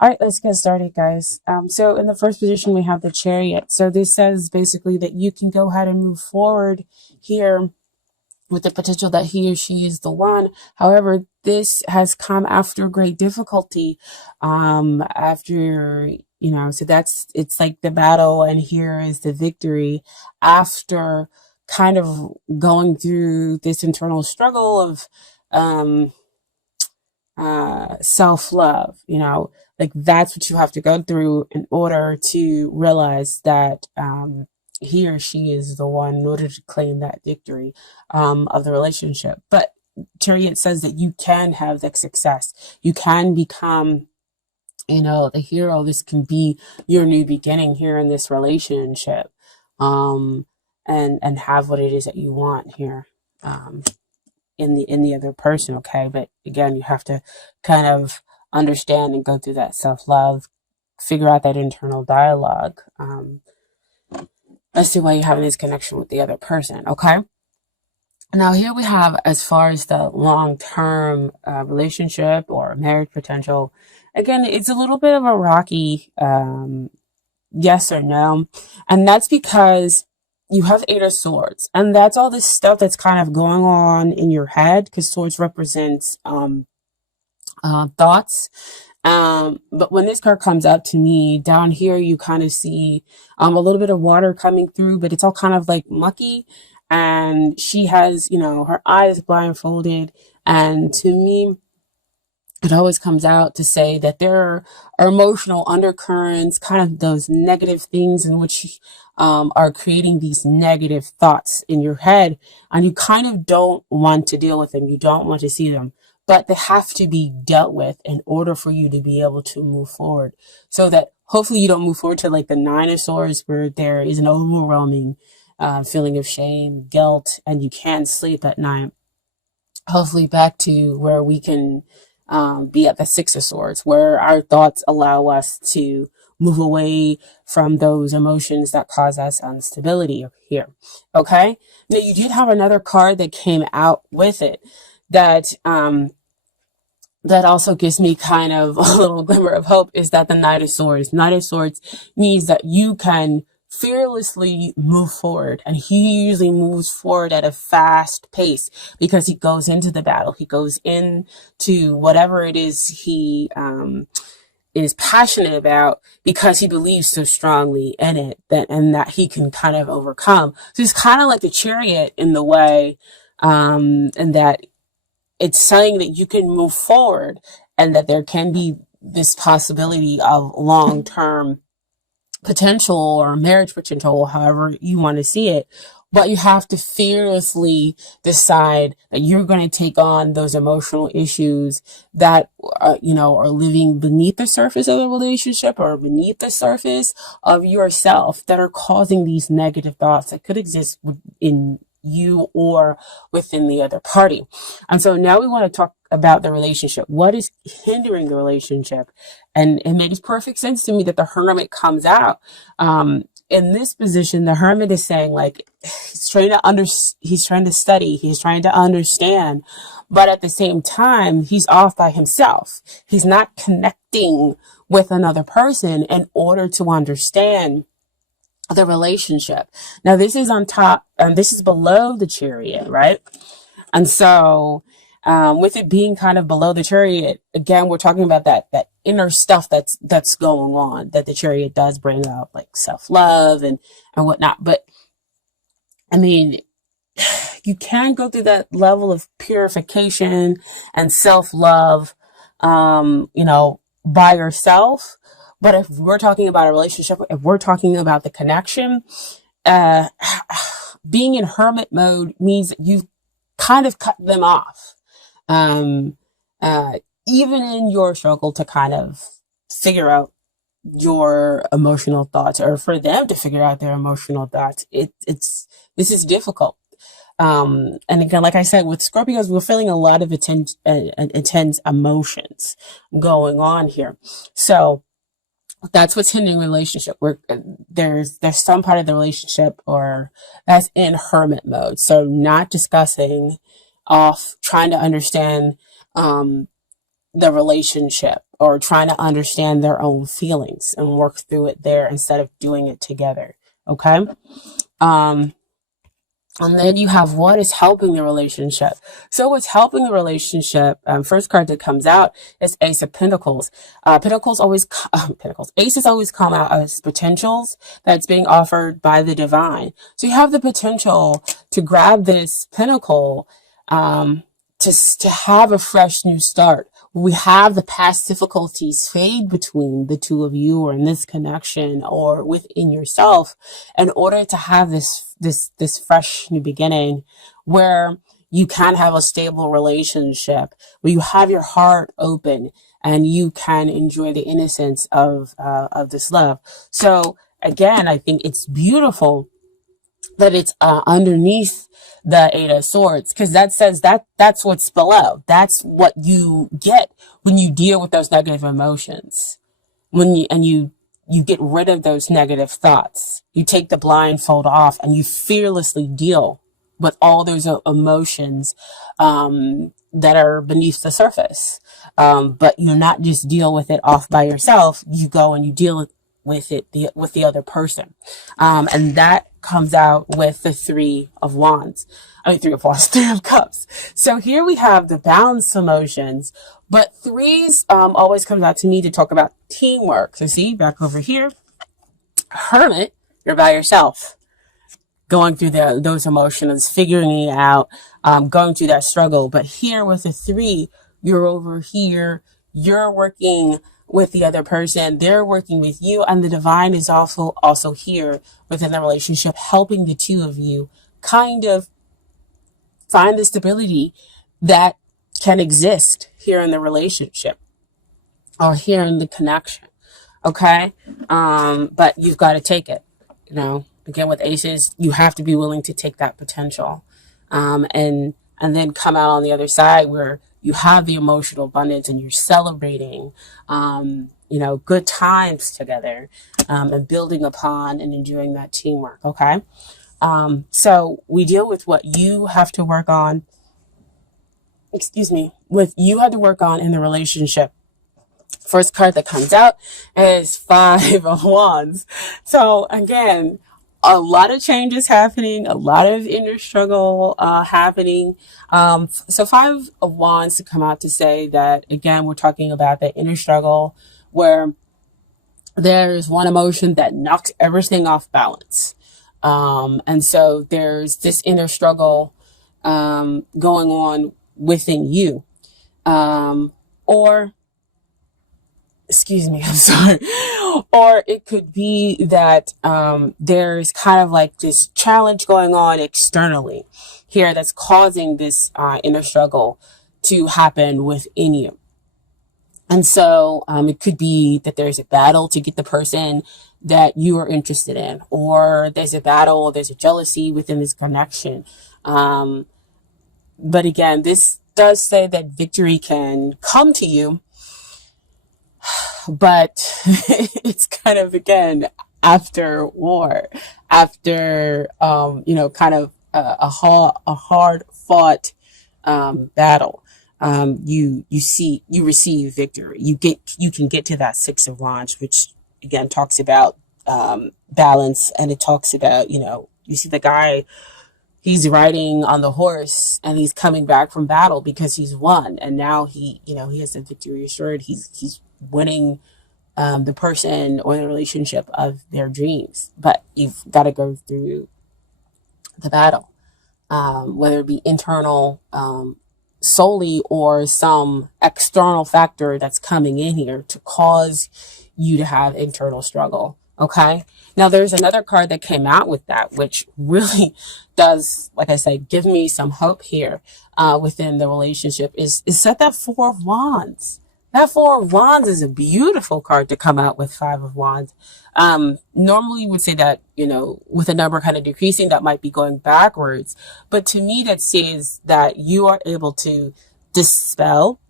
All right, let's get started, guys. So in the first position, we have the Chariot. So this says basically that you can go ahead and move forward here with the potential that he or she is the one. However, this has come after great difficulty. After, so it's like the battle, and here is the victory after kind of going through this internal struggle of, um, self-love, like that's what you have to go through in order to realize that, he or she is the one in order to claim that victory, of the relationship. But Chariot says that you can have that success. You can become, the hero. This can be your new beginning here in this relationship, um, and have what it is that you want here. In the other person, okay? But again, you have to kind of understand and go through that self-love, figure out that internal dialogue, as to why you're having this connection with the other person, okay? Now here we have, as far as the long-term relationship or marriage potential, again, it's a little bit of a rocky yes or no, and that's because you have Eight of Swords, and that's all this stuff that's kind of going on in your head, because swords represents thoughts. But when this card comes out to me, down here you kind of see a little bit of water coming through, but it's all kind of like mucky. And she has, her eyes blindfolded. And to me, it always comes out to say that there are emotional undercurrents, kind of those negative things in which are creating these negative thoughts in your head, and you kind of don't want to deal with them. You don't want to see them, but they have to be dealt with in order for you to be able to move forward. So that hopefully you don't move forward to like the Nine of Swords, where there is an overwhelming feeling of shame, guilt, and you can't sleep at night. Hopefully back to where we can be at the Six of Swords, where our thoughts allow us to move away from those emotions that cause us instability here. Okay. Now you did have another card that came out with it that, that also gives me kind of a little glimmer of hope, is that the Knight of Swords. Knight of Swords means that you can fearlessly move forward, and he usually moves forward at a fast pace because he goes into the battle. He goes into whatever it is he is passionate about, because he believes so strongly in it, that he can kind of overcome. So it's kind of like the Chariot in the way, and that it's saying that you can move forward, and that there can be this possibility of long-term potential or marriage potential, however you want to see it. But you have to fearlessly decide that you're going to take on those emotional issues that, are living beneath the surface of the relationship, or beneath the surface of yourself, that are causing these negative thoughts that could exist in you or within the other party. And so now we want to talk about the relationship. What is hindering the relationship? And it makes perfect sense to me that the Hermit comes out. In this position, the Hermit is saying, like, he's trying to study, he's trying to understand, but at the same time, he's off by himself. He's not connecting with another person in order to understand the relationship. Now, this is on top, and this is below the Chariot, right? And so, with it being kind of below the Chariot, again, we're talking about that inner stuff that's going on, that the Chariot does bring up, like self-love and whatnot. But I mean, you can go through that level of purification and self-love, by yourself. But if we're talking about a relationship, if we're talking about the connection, uh, being in hermit mode means that you've kind of cut them off. Um, Even in your struggle to kind of figure out your emotional thoughts, or for them to figure out their emotional thoughts, this is difficult. And again, like I said, with Scorpios, we're feeling a lot of intense emotions going on here. So that's what's hindering relationship. There's some part of the relationship or that's in hermit mode. So not discussing, off trying to understand the relationship, or trying to understand their own feelings and work through it there instead of doing it together. Okay. Um, and then you have what is helping the relationship. So what's helping the relationship? First card that comes out is Ace of Pentacles. Aces always come out as potentials that's being offered by the divine. So you have the potential to grab this pentacle, to have a fresh new start. We have the past difficulties fade between the two of you, or in this connection, or within yourself, in order to have this fresh new beginning where you can have a stable relationship, where you have your heart open and you can enjoy the innocence of this love. So again, I think it's beautiful that it's underneath the Eight of Swords, because that says that's what's below. That's what you get when you deal with those negative emotions. When you get rid of those negative thoughts. You take the blindfold off and you fearlessly deal with all those emotions that are beneath the surface. But you not just deal with it off by yourself. You go and you deal with it with the other person. And that comes out with the Three of Cups. So here we have the balanced emotions, but threes always comes out to me to talk about teamwork. So see, back over here, Hermit, you're by yourself, going through those emotions, figuring it out, going through that struggle. But here with the three, you're over here, you're working with the other person, they're working with you, and the divine is also here within the relationship, helping the two of you kind of find the stability that can exist here in the relationship or here in the connection. Okay. But you've got to take it, again, with aces, you have to be willing to take that potential, and then come out on the other side where you have the emotional abundance and you're celebrating, good times together, and building upon and enjoying that teamwork. Okay. So we deal with what you have to work on, in the relationship. First card that comes out is Five of Wands. So again, a lot of changes happening, a lot of inner struggle happening. So Five of Wands to come out to say that, again, we're talking about the inner struggle where there's one emotion that knocks everything off balance. And so there's this inner struggle going on within you. I'm sorry. Or it could be that there's kind of like this challenge going on externally here that's causing this inner struggle to happen within you. And so it could be that there's a battle to get the person that you are interested in, or there's a jealousy within this connection. But again, this does say that victory can come to you, but it's kind of, again, after war, after, kind of a hard fought battle. You receive victory. You can get to that Six of Wands, which again talks about balance, and it talks about, you see the guy, he's riding on the horse and he's coming back from battle because he's won, and now he has a victory assured. He's winning the person or the relationship of their dreams, but you've got to go through the battle, whether it be internal, solely, or some external factor that's coming in here to cause you to have internal struggle. Okay. Now there's another card that came out with that, which really does, like I said, give me some hope here within the relationship, is set that Four of Wands. That Four of Wands is a beautiful card to come out with Five of Wands. Normally you would say that, with a number kind of decreasing, that might be going backwards. But to me, that says that you are able to dispel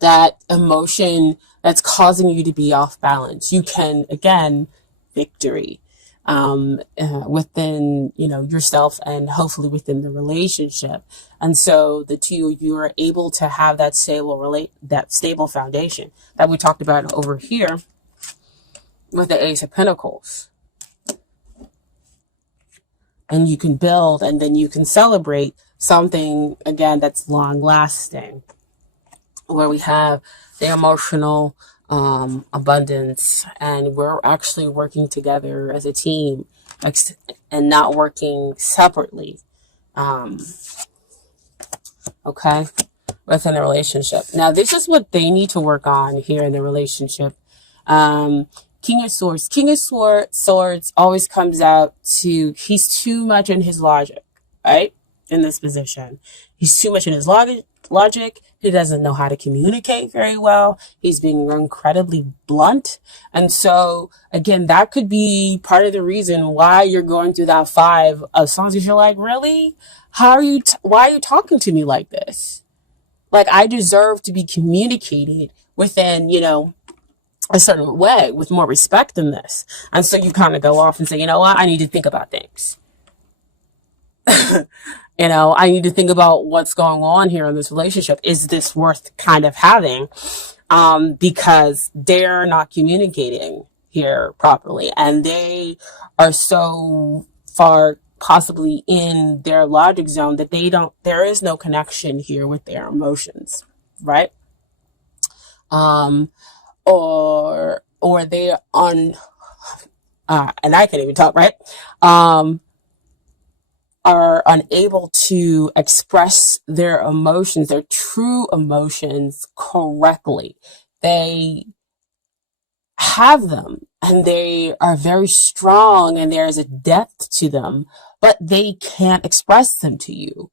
that emotion that's causing you to be off balance. You can, again, victory. within, yourself and hopefully within the relationship. And so the two of you are able to have that stable foundation that we talked about over here with the Ace of Pentacles. And you can build, and then you can celebrate something again that's long lasting, where we have the emotional abundance, and we're actually working together as a team, and not working separately. Okay, within a relationship. Now, this is what they need to work on here in the relationship. King of Swords. King of Swords always comes out to, he's too much in his logic, right? In this position. He's too much in his logic. He doesn't know how to communicate very well. He's being incredibly blunt. And so, again, that could be part of the reason why you're going through that 5 of songs, because you're like, really? Why are you talking to me like this? Like, I deserve to be communicated within, a certain way with more respect than this. And so you kind of go off and say, you know what? I need to think about things. I need to think about what's going on here in this relationship. Is this worth kind of having? Because they're not communicating here properly, and they are so far possibly in their logic zone that there is no connection here with their emotions, right? Or they and I can't even talk, right? Are unable to express their emotions, their true emotions correctly. They have them, and they are very strong, and there is a depth to them, but they can't express them to you.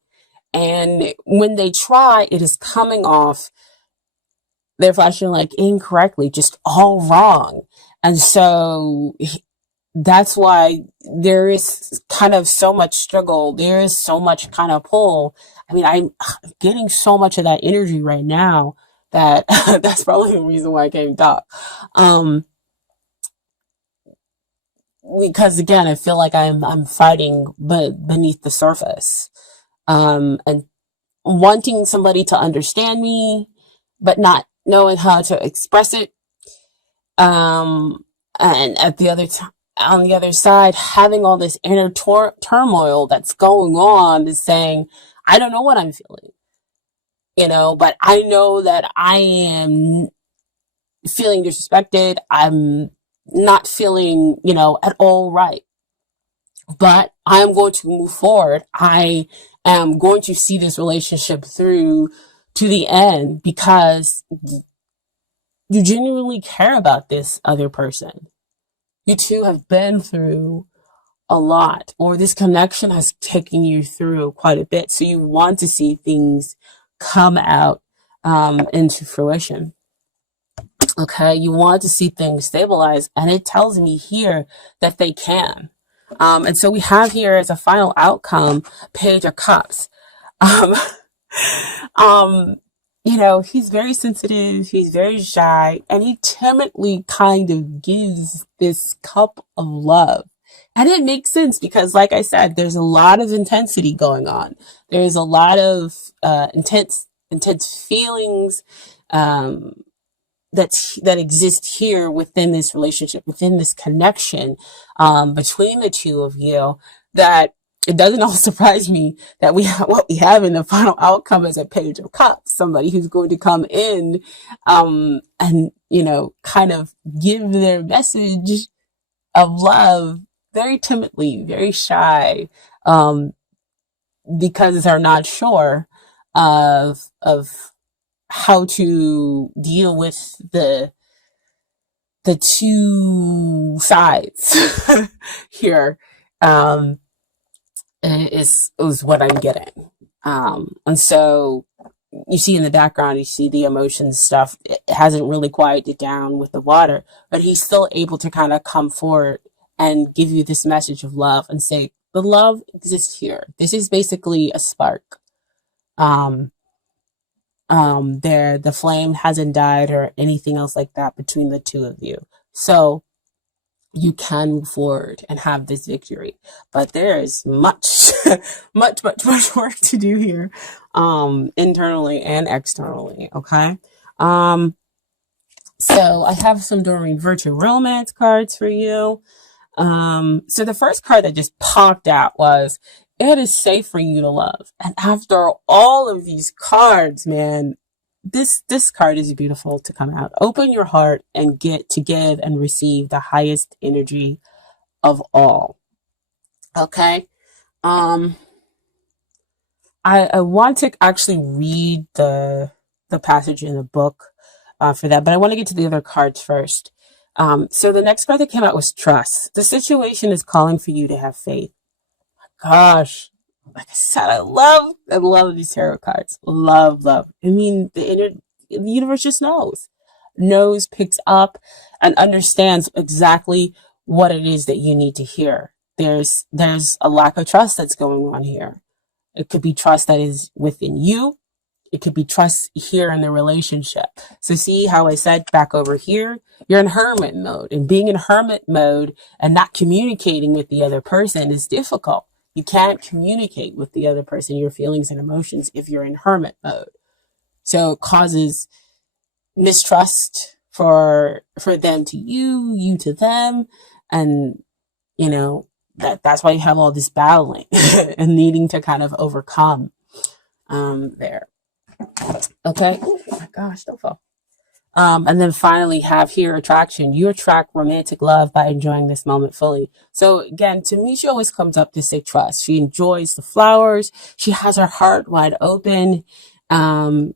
And when they try, it is coming off, they're flashing like incorrectly, just all wrong. And so that's why there is kind of so much struggle. There is so much kind of pull. I mean, I'm getting so much of that energy right now that that's probably the reason why I came talk. Because again, I feel like I'm fighting, but beneath the surface, and wanting somebody to understand me, but not knowing how to express it. And on the other side, having all this inner turmoil that's going on, is saying, I don't know what I'm feeling, but I know that I am feeling disrespected. I'm not feeling, at all right, but I'm going to move forward. I am going to see this relationship through to the end, because you genuinely care about this other person. You two have been through a lot, or this connection has taken you through quite a bit. So you want to see things come out into fruition. Okay, you want to see things stabilize, and it tells me here that they can. And so we have here as a final outcome, Page of Cups. Um, he's very sensitive, he's very shy, and he timidly kind of gives this cup of love. And it makes sense because, like I said, there's a lot of intensity going on. There's a lot of intense feelings that exist here within this relationship, within this connection between the two of you, that it doesn't all surprise me that what we have in the final outcome is a Page of Cups, somebody who's going to come in and kind of give their message of love very timidly, very shy, because they're not sure of how to deal with the two sides here. Is what I'm getting. And so you see in the background, you see the emotions stuff. It hasn't really quieted down with the water, but he's still able to kind of come forward and give you this message of love and say, the love exists here. This is basically a spark. The flame hasn't died or anything else like that between the two of you. So you can move forward and have this victory. But there is much, much work to do here, internally and externally. Okay. Um, so I have some Doreen Virtual Romance cards for you. So the first card that just popped out was, it is safe for you to love. And after all of these cards, man, this card is beautiful to come out. Open your heart and get to give and receive the highest energy of all. Okay. Um, I want to actually read the passage in the book for that, but I want to get to the other cards first. So the next card that came out was trust. The situation is calling for you to have faith. Gosh, like I said, I love these tarot cards. Love. I mean, the universe just knows, picks up, and understands exactly what it is that you need to hear. There's a lack of trust that's going on here. It could be trust that is within you. It could be trust here in the relationship. So see how I said back over here, you're in hermit mode, and being in hermit mode and not communicating with the other person is difficult. You can't communicate with the other person your feelings and emotions if you're in hermit mode. So it causes mistrust for them to you to them, and you know that's why you have all this battling and needing to kind of overcome there. Okay. Oh my gosh, don't fall. And then finally have here attraction. You attract romantic love by enjoying this moment fully. So again, to me, she always comes up to say trust. She enjoys the flowers. She has her heart wide open. And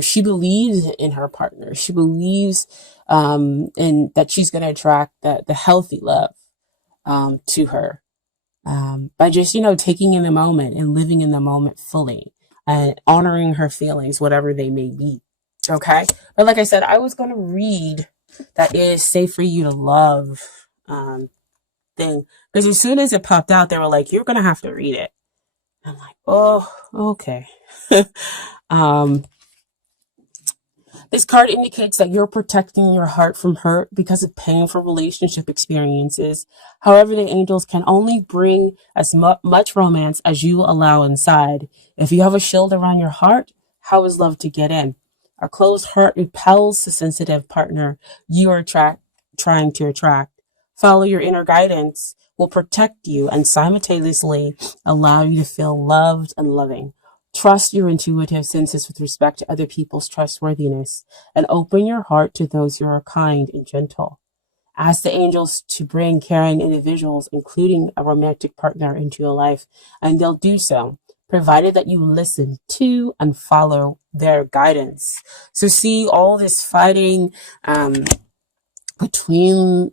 she believes in her partner. She believes, in that she's going to attract the healthy love, to her, by just, taking in the moment and living in the moment fully and honoring her feelings, whatever they may be. Okay. But like I said, I was going to read that is safe for you to love, thing. Because as soon as it popped out, they were like, you're going to have to read it. I'm like, oh, okay. um, this card indicates that you're protecting your heart from hurt because of painful relationship experiences. However, the angels can only bring as much romance as you allow inside. If you have a shield around your heart, how is love to get in? A closed heart repels the sensitive partner you are trying to attract. Follow your inner guidance will protect you and simultaneously allow you to feel loved and loving. Trust your intuitive senses with respect to other people's trustworthiness and open your heart to those who are kind and gentle. Ask the angels to bring caring individuals, including a romantic partner, into your life, and they'll do so, provided that you listen to and follow their guidance. So see all this fighting between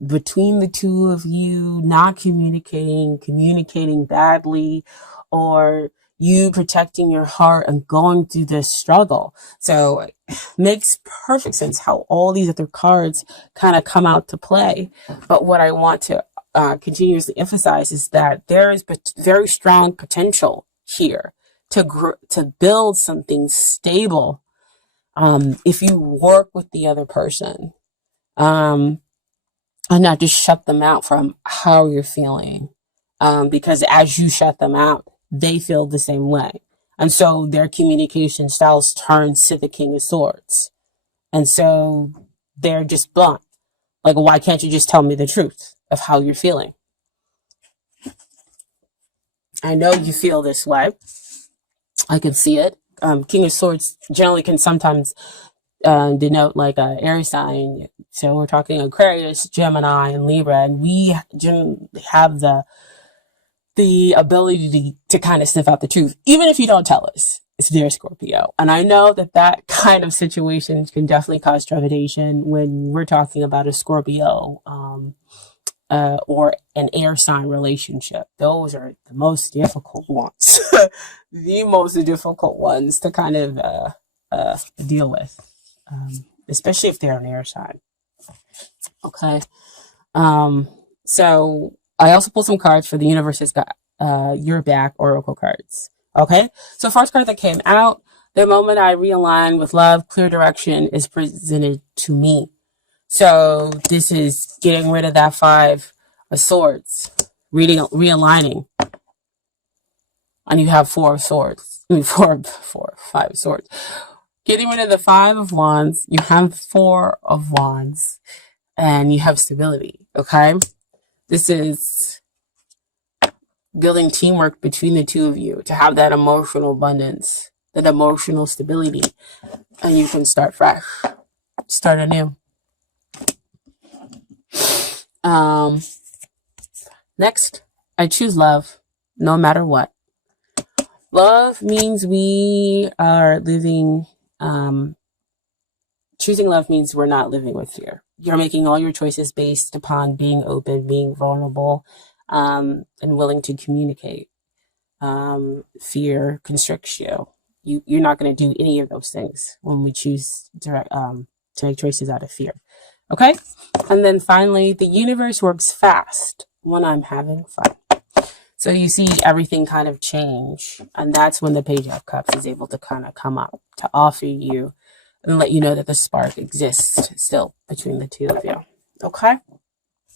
the two of you, not communicating badly, or you protecting your heart and going through this struggle. So it makes perfect sense how all these other cards kind of come out to play. But what I want to continuously emphasize is that there is very strong potential here to build something stable, if you work with the other person. And not just shut them out from how you're feeling. Because as you shut them out, they feel the same way. And so their communication styles turn to the King of Swords. And so they're just blunt. Like, why can't you just tell me the truth of how you're feeling? I know you feel this way. I can see it. King of Swords generally can sometimes denote like a air sign. So we're talking Aquarius, Gemini, and Libra, and we generally have the ability to kind of sniff out the truth, even if you don't tell us. It's there, Scorpio. And I know that kind of situation can definitely cause trepidation when we're talking about a Scorpio, or an air sign relationship. Those are the most difficult ones, the most difficult ones to kind of deal with, especially if they're an air sign. Okay. So I also pulled some cards for the universe's got your back oracle cards. Okay. So first card that came out, the moment I realign with love, clear direction is presented to me. So this is getting rid of that Five of Swords, realigning, and you have Four of Swords. I mean, Five of Swords. Getting rid of the Five of Wands, you have Four of Wands, and you have stability. Okay, this is building teamwork between the two of you to have that emotional abundance, that emotional stability, and you can start fresh, start anew. Next, I choose love, no matter what. Love means we are living, choosing love means we're not living with fear. You're making all your choices based upon being open, being vulnerable, and willing to communicate. Fear constricts you. You're not going to do any of those things when we choose to make choices out of fear. Okay? And then finally, the universe works fast when I'm having fun. So you see everything kind of change. And that's when the Page of Cups is able to kind of come up to offer you and let you know that the spark exists still between the two of you. Okay?